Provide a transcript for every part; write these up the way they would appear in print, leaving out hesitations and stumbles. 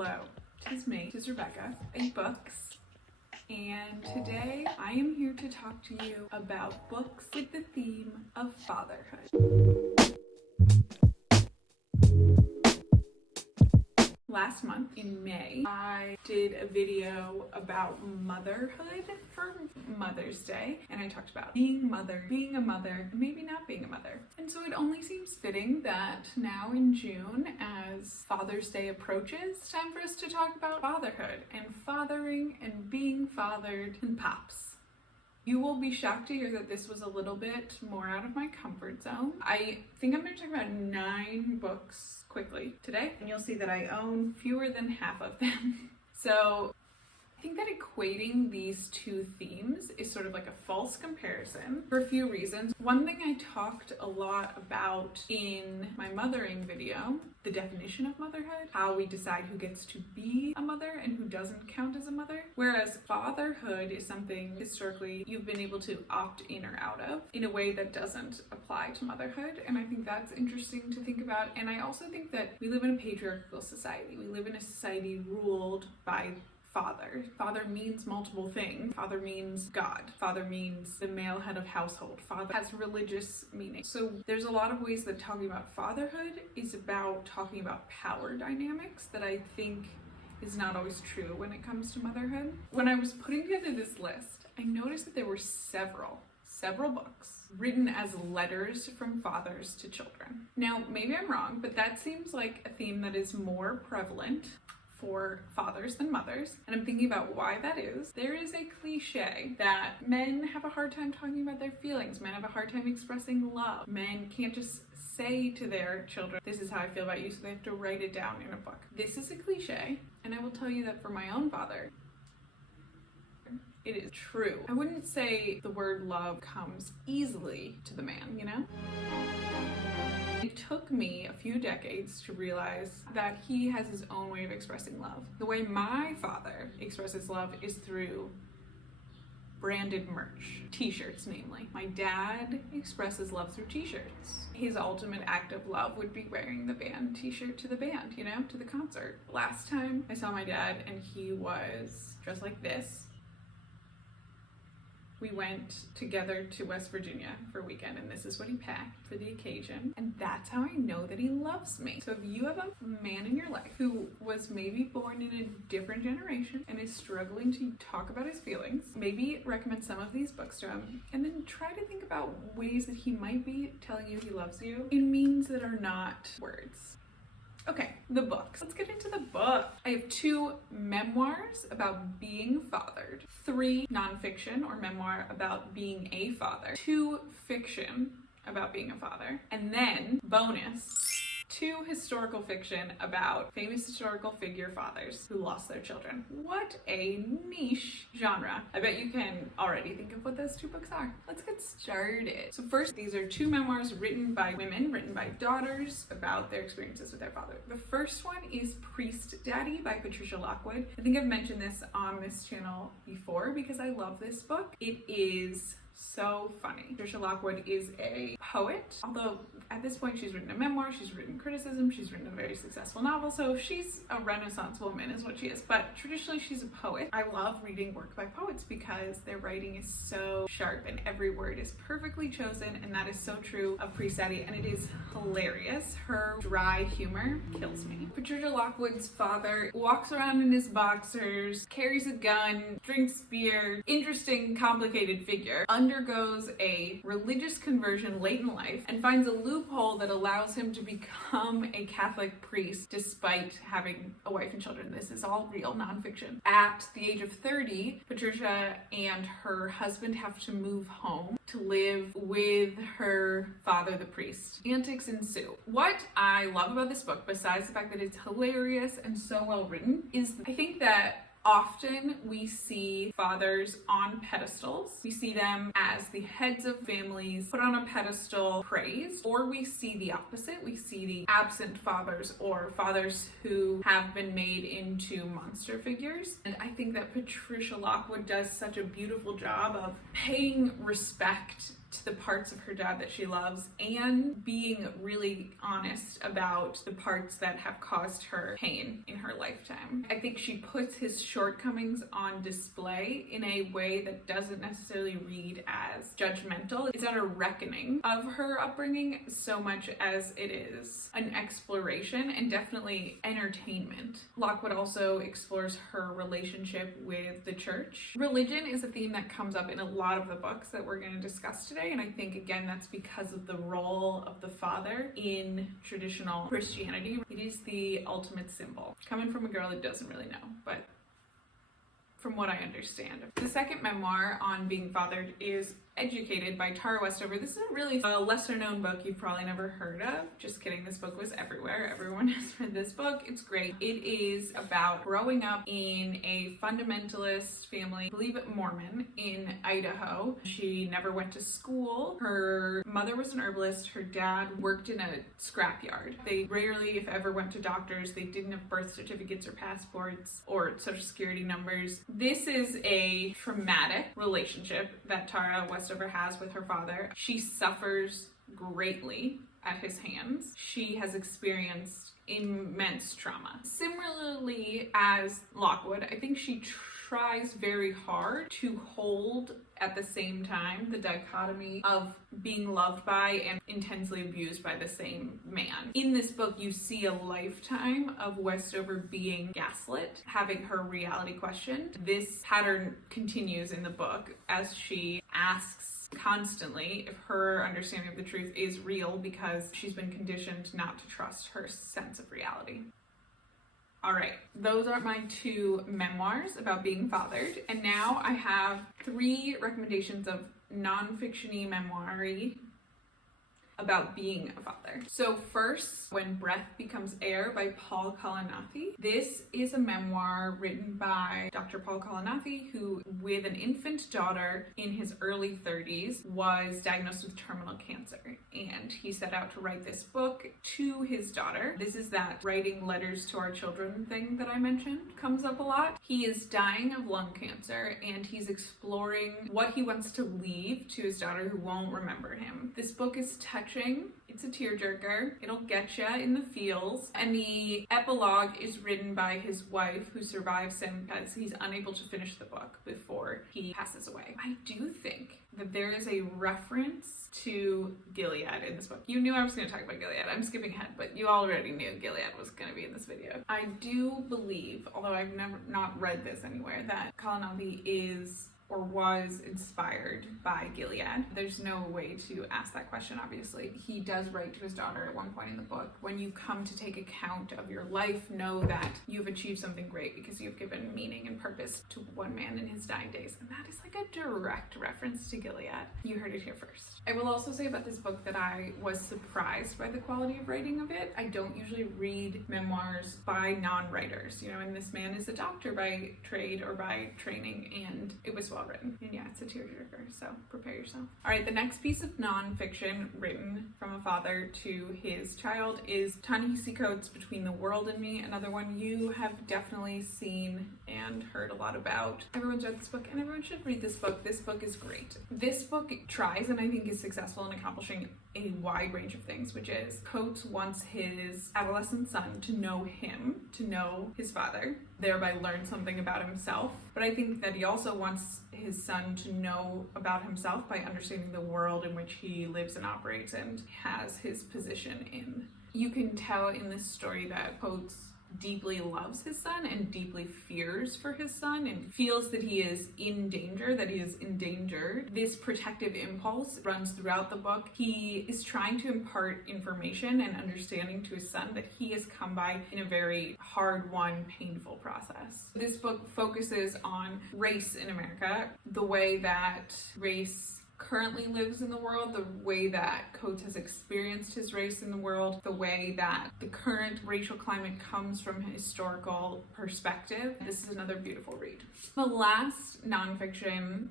Hello, tis me, tis Rebecca, a books, and today I am here to talk to you about books with the theme of fatherhood. Last month in May, I did a video about motherhood for Mother's Day, and I talked about being a mother, and maybe not being a mother. And so it only seems fitting that now in June, as Father's Day approaches, it's time for us to talk about fatherhood and fathering and being fathered and pops. You will be shocked to hear that this was a little bit more out of my comfort zone. I think I'm going to talk about 9 books quickly today, and you'll see that I own fewer than half of them. So I think that equating these two themes is sort of like a false comparison for a few reasons. One thing I talked a lot about in my mothering video, the definition of motherhood, how we decide who gets to be a mother and who doesn't count as a mother. Whereas fatherhood is something historically you've been able to opt in or out of in a way that doesn't apply to motherhood. And I think that's interesting to think about. And I also think that we live in a patriarchal society. We live in a society ruled by father. Father means multiple things. Father means God. Father means the male head of household. Father has religious meaning. So there's a lot of ways that talking about fatherhood is about talking about power dynamics that I think is not always true when it comes to motherhood. When I was putting together this list, I noticed that there were several books written as letters from fathers to children. Now, maybe I'm wrong, but that seems like a theme that is more prevalent for fathers than mothers, and I'm thinking about why that is. There is a cliche that men have a hard time talking about their feelings, men have a hard time expressing love, men can't just say to their children, this is how I feel about you, so they have to write it down in a book. This is a cliche, and I will tell you that for my own father, it is true. I wouldn't say the word love comes easily to the man, you know? It took me a few decades to realize that he has his own way of expressing love. The way my father expresses love is through branded merch, t-shirts namely. My dad expresses love through t-shirts. His ultimate act of love would be wearing the band t-shirt to the band, you know, to the concert. Last time I saw my dad and he was dressed like this, we went together to West Virginia for a weekend, and this is what he packed for the occasion. And that's how I know that he loves me. So if you have a man in your life who was maybe born in a different generation and is struggling to talk about his feelings, maybe recommend some of these books to him, and then try to think about ways that he might be telling you he loves you in means that are not words. Okay, the books. Let's get into the book. I have 2 memoirs about being fathered, 3 nonfiction or memoir about being a father, 2 fiction about being a father, and then bonus, 2 historical fiction about famous historical figure fathers who lost their children. What a niche genre. I bet you can already think of what those 2 books are. Let's get started. So first, these are 2 memoirs written by women, written by daughters, about their experiences with their father. The first one is Priestdaddy by Patricia Lockwood. I think I've mentioned this on this channel before because I love this book. It is so funny. Patricia Lockwood is a poet, although at this point she's written a memoir, she's written criticism, she's written a very successful novel, so she's a Renaissance woman is what she is, but traditionally she's a poet. I love reading work by poets because their writing is so sharp and every word is perfectly chosen, and that is so true of Priestdaddy, and it is hilarious. Her dry humor kills me. Patricia Lockwood's father walks around in his boxers, carries a gun, drinks beer, interesting, complicated figure, undergoes a religious conversion late in life, and finds a loophole that allows him to become a Catholic priest despite having a wife and children. This is all real nonfiction. At the age of 30, Patricia and her husband have to move home to live with her father, the priest. Antics ensue. What I love about this book, besides the fact that it's hilarious and so well written, is I think that often we see fathers on pedestals. We see them as the heads of families, put on a pedestal, praised, or we see the opposite. We see the absent fathers or fathers who have been made into monster figures. And I think that Patricia Lockwood does such a beautiful job of paying respect to the parts of her dad that she loves and being really honest about the parts that have caused her pain in her lifetime. I think she puts his shortcomings on display in a way that doesn't necessarily read as judgmental. It's not a reckoning of her upbringing so much as it is an exploration and definitely entertainment. Lockwood also explores her relationship with the church. Religion is a theme that comes up in a lot of the books that we're going to discuss today, and I think again that's because of the role of the father in traditional Christianity. It is the ultimate symbol. Coming from a girl that doesn't really know, but from what I understand. The second memoir on being fathered is Educated by Tara Westover. This is a really lesser known book you've probably never heard of. Just kidding, this book was everywhere. Everyone has read this book. It's great. It is about growing up in a fundamentalist family, I believe Mormon, in Idaho. She never went to school. Her mother was an herbalist. Her dad worked in a scrapyard. They rarely, if ever, went to doctors. They didn't have birth certificates or passports or social security numbers. This is a traumatic relationship that Tara Westover has with her father. She suffers greatly at his hands. She has experienced immense trauma. Similarly as Lockwood, I think she tries very hard to hold at the same time the dichotomy of being loved by and intensely abused by the same man. In this book, you see a lifetime of Westover being gaslit, having her reality questioned. This pattern continues in the book as she asks constantly if her understanding of the truth is real because she's been conditioned not to trust her sense of reality. All right, those are my two memoirs about being fathered. And now I have 3 recommendations of non-fiction-y memoir-y about being a father. So first, When Breath Becomes Air by Paul Kalanithi. This is a memoir written by Dr. Paul Kalanithi, who, with an infant daughter in his early 30s, was diagnosed with terminal cancer. And he set out to write this book to his daughter. This is that writing letters to our children thing that I mentioned comes up a lot. He is dying of lung cancer and he's exploring what he wants to leave to his daughter who won't remember him. This book is touching. It's a tearjerker. It'll get ya in the feels. And the epilogue is written by his wife, who survives him because he's unable to finish the book before he passes away. I do think that there is a reference to Gilead in this book. You knew I was going to talk about Gilead. I'm skipping ahead, but you already knew Gilead was going to be in this video. I do believe, although I've not read this anywhere, that Kalanithi is or was inspired by Gilead. There's no way to ask that question, obviously. He does write to his daughter at one point in the book, when you come to take account of your life, know that you've achieved something great because you've given meaning and purpose to one man in his dying days. And that is like a direct reference to Gilead. You heard it here first. I will also say about this book that I was surprised by the quality of writing of it. I don't usually read memoirs by non-writers, and this man is a doctor by trade or by training, and it was well written. And yeah, it's a tearjerker, so prepare yourself. All right, the next piece of nonfiction written from a father to his child is Ta-Nehisi Coates' Between the World and Me, another one you have definitely seen and heard a lot about. Everyone's read this book and everyone should read this book. This book is great. This book tries, and I think is successful in accomplishing a wide range of things, which is Coates wants his adolescent son to know him, to know his father, thereby learn something about himself. But I think that he also wants his son to know about himself by understanding the world in which he lives and operates and has his position in. You can tell in this story that Coates deeply loves his son and deeply fears for his son and feels that he is in danger, that he is endangered. This protective impulse runs throughout the book. He is trying to impart information and understanding to his son that he has come by in a very hard-won, painful process. This book focuses on race in America, the way that race currently lives in the world, the way that Coates has experienced his race in the world, the way that the current racial climate comes from a historical perspective. This is another beautiful read. The last nonfiction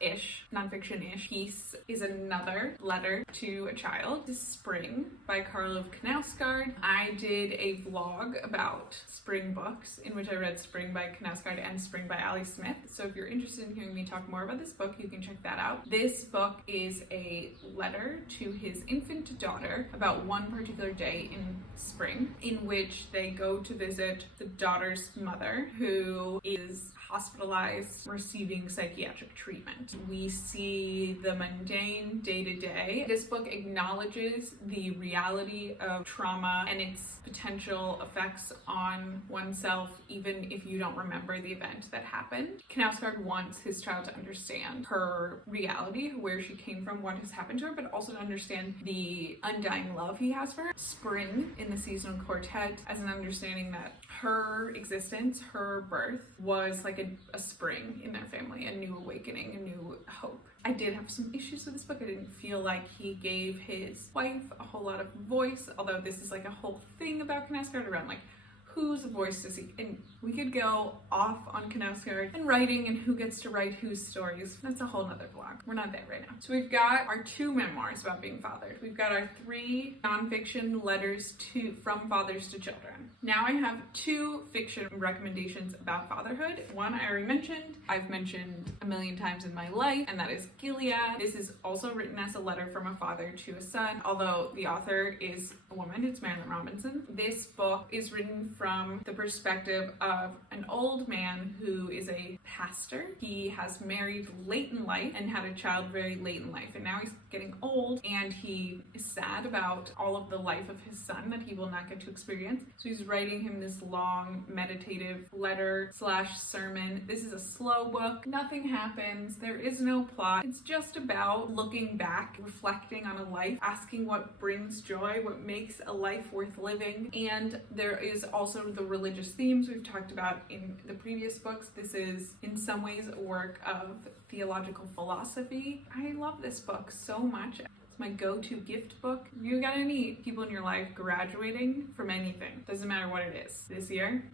ish, nonfiction-ish piece is another letter to a child. This is Spring by Karl of Knausgaard. I did a vlog about spring books in which I read Spring by Knausgaard and Spring by Ali Smith. So if you're interested in hearing me talk more about this book, you can check that out. This book is a letter to his infant daughter about one particular day in spring in which they go to visit the daughter's mother, who is hospitalized, receiving psychiatric treatment. We see the mundane day-to-day. This book acknowledges the reality of trauma and its potential effects on oneself, even if you don't remember the event that happened. Knausgaard wants his child to understand her reality, where she came from, what has happened to her, but also to understand the undying love he has for her. Spring in the seasonal quartet as an understanding that her existence, her birth, was like a spring in their family, a new awakening, a new hope. I did have some issues with this book. I didn't feel like he gave his wife a whole lot of voice, although this is like a whole thing about Knausgaard around like whose voice does he, and we could go off on Knausgaard and writing and who gets to write whose stories. That's a whole nother vlog. We're not there right now. So we've got our 2 memoirs about being fathered. We've got our 3 nonfiction letters from fathers to children. Now I have 2 fiction recommendations about fatherhood. One I already mentioned. I've mentioned a million times in my life, and that is Gilead. This is also written as a letter from a father to a son, although the author is a woman. It's Marilynne Robinson. This book is written from the perspective of an old man who is a pastor. He has married late in life and had a child very late in life, and now he's getting old and he is sad about all of the life of his son that he will not get to experience. So he's writing him this long meditative letter / sermon. This is a slow book. Nothing happens. There is no plot. It's just about looking back, reflecting on a life, asking what brings joy, what makes a life worth living. And there is also the religious themes we've talked about in the previous books. This is in some ways a work of theological philosophy. I love this book so much. It's my go-to gift book. You got any people in your life graduating from anything, doesn't matter what it is, this year,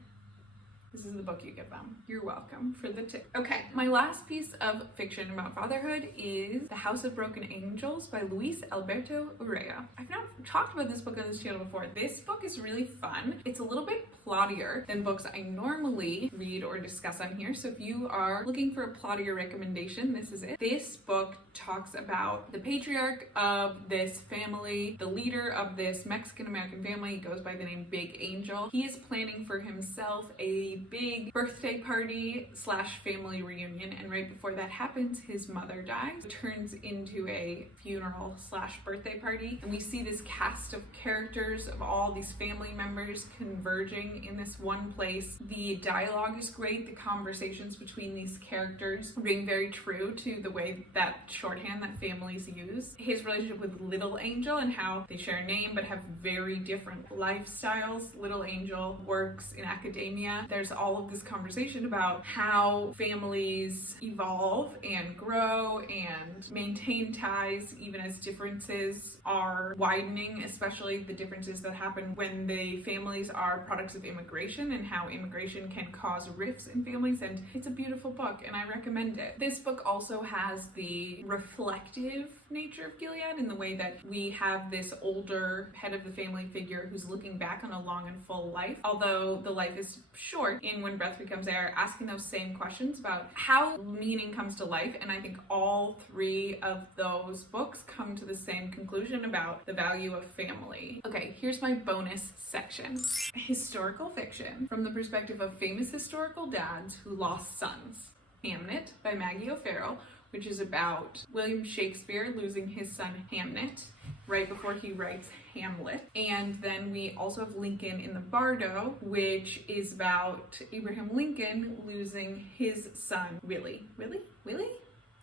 this is the book you give them. You're welcome for the tip. Okay, my last piece of fiction about fatherhood is The House of Broken Angels by Alberto Urrea. I've not talked about this book on this channel before. This book is really fun. It's a little bit plottier than books I normally read or discuss on here, so if you are looking for a plottier recommendation, this is it. This book talks about the patriarch of this family, the leader of this Mexican-American family. He goes by the name Big Angel. He is planning for himself a big birthday party / family reunion, and right before that happens, his mother dies. It turns into a funeral / birthday party, and we see this cast of characters of all these family members converging in this one place. The dialogue is great. The conversations between these characters ring very true to the way that shorthand that families use. His relationship with Little Angel and how they share a name but have very different lifestyles. Little Angel works in academia. There's all of this conversation about how families evolve and grow and maintain ties even as differences are widening, especially the differences that happen when the families are products of immigration and how immigration can cause rifts in families. And it's a beautiful book and I recommend it. This book also has the reflective nature of Gilead in the way that we have this older head of the family figure who's looking back on a long and full life, although the life is short. In When Breath Becomes Air, asking those same questions about how meaning comes to life, and I think all 3 of those books come to the same conclusion about the value of family. Okay, here's my bonus section. Historical fiction from the perspective of famous historical dads who lost sons. Hamnet by Maggie O'Farrell, which is about William Shakespeare losing his son Hamnet right before he writes Hamlet. And then we also have Lincoln in the Bardo, which is about Abraham Lincoln losing his son Willie. Is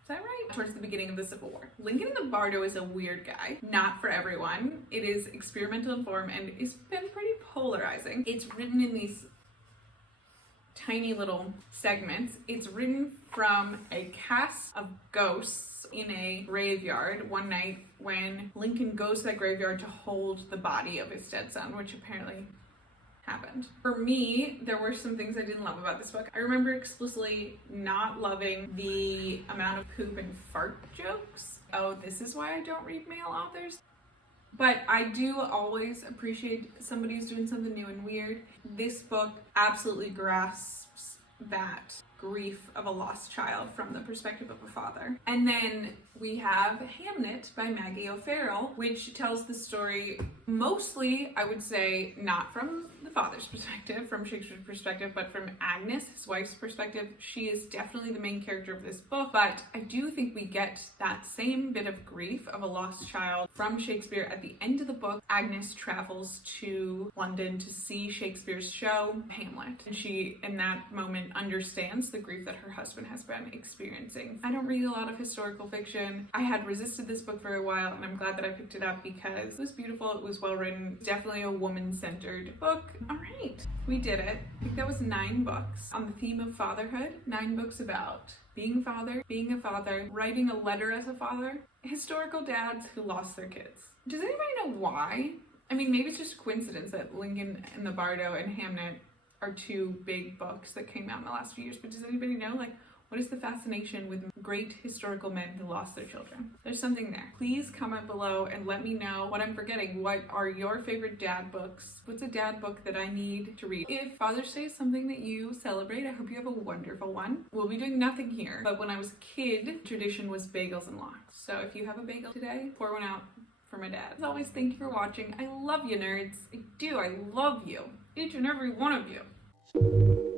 that right? Towards the beginning of the Civil War. Lincoln in the Bardo is a weird guy. Not for everyone. It is experimental in form and it's been pretty polarizing. It's written in these tiny little segments. It's written from a cast of ghosts in a graveyard one night when Lincoln goes to that graveyard to hold the body of his dead son, which apparently happened. For me, there were some things I didn't love about this book. I remember explicitly not loving the amount of poop and fart jokes. Oh, this is why I don't read male authors. But I do always appreciate somebody who's doing something new and weird. This book absolutely grasps that grief of a lost child from the perspective of a father. And then we have Hamnet by Maggie O'Farrell, which tells the story mostly, I would say, not from the father's perspective, from Shakespeare's perspective, but from Agnes, his wife's perspective. She is definitely the main character of this book, but I do think we get that same bit of grief of a lost child from Shakespeare at the end of the book. Agnes travels to London to see Shakespeare's show, Hamlet, and she, in that moment, understands the grief that her husband has been experiencing. I don't read a lot of historical fiction. I had resisted this book for a while, and I'm glad that I picked it up because it was beautiful, it was well written, definitely a woman-centered book. All right, we did it. I think that was 9 books on the theme of fatherhood. 9 books about being a father, writing a letter as a father, historical dads who lost their kids. Does anybody know why? I mean, maybe it's just a coincidence that Lincoln and the Bardo and Hamnet are 2 big books that came out in the last few years, but does anybody know, like, what is the fascination with great historical men who lost their children? There's something there. Please comment below and let me know what I'm forgetting. What are your favorite dad books? What's a dad book that I need to read? If Father's Day is something that you celebrate, I hope you have a wonderful one. We'll be doing nothing here, but when I was a kid, tradition was bagels and lox. So if you have a bagel today, pour one out for my dad. As always, thank you for watching. I love you, nerds. I do. I love you. Each and every one of you.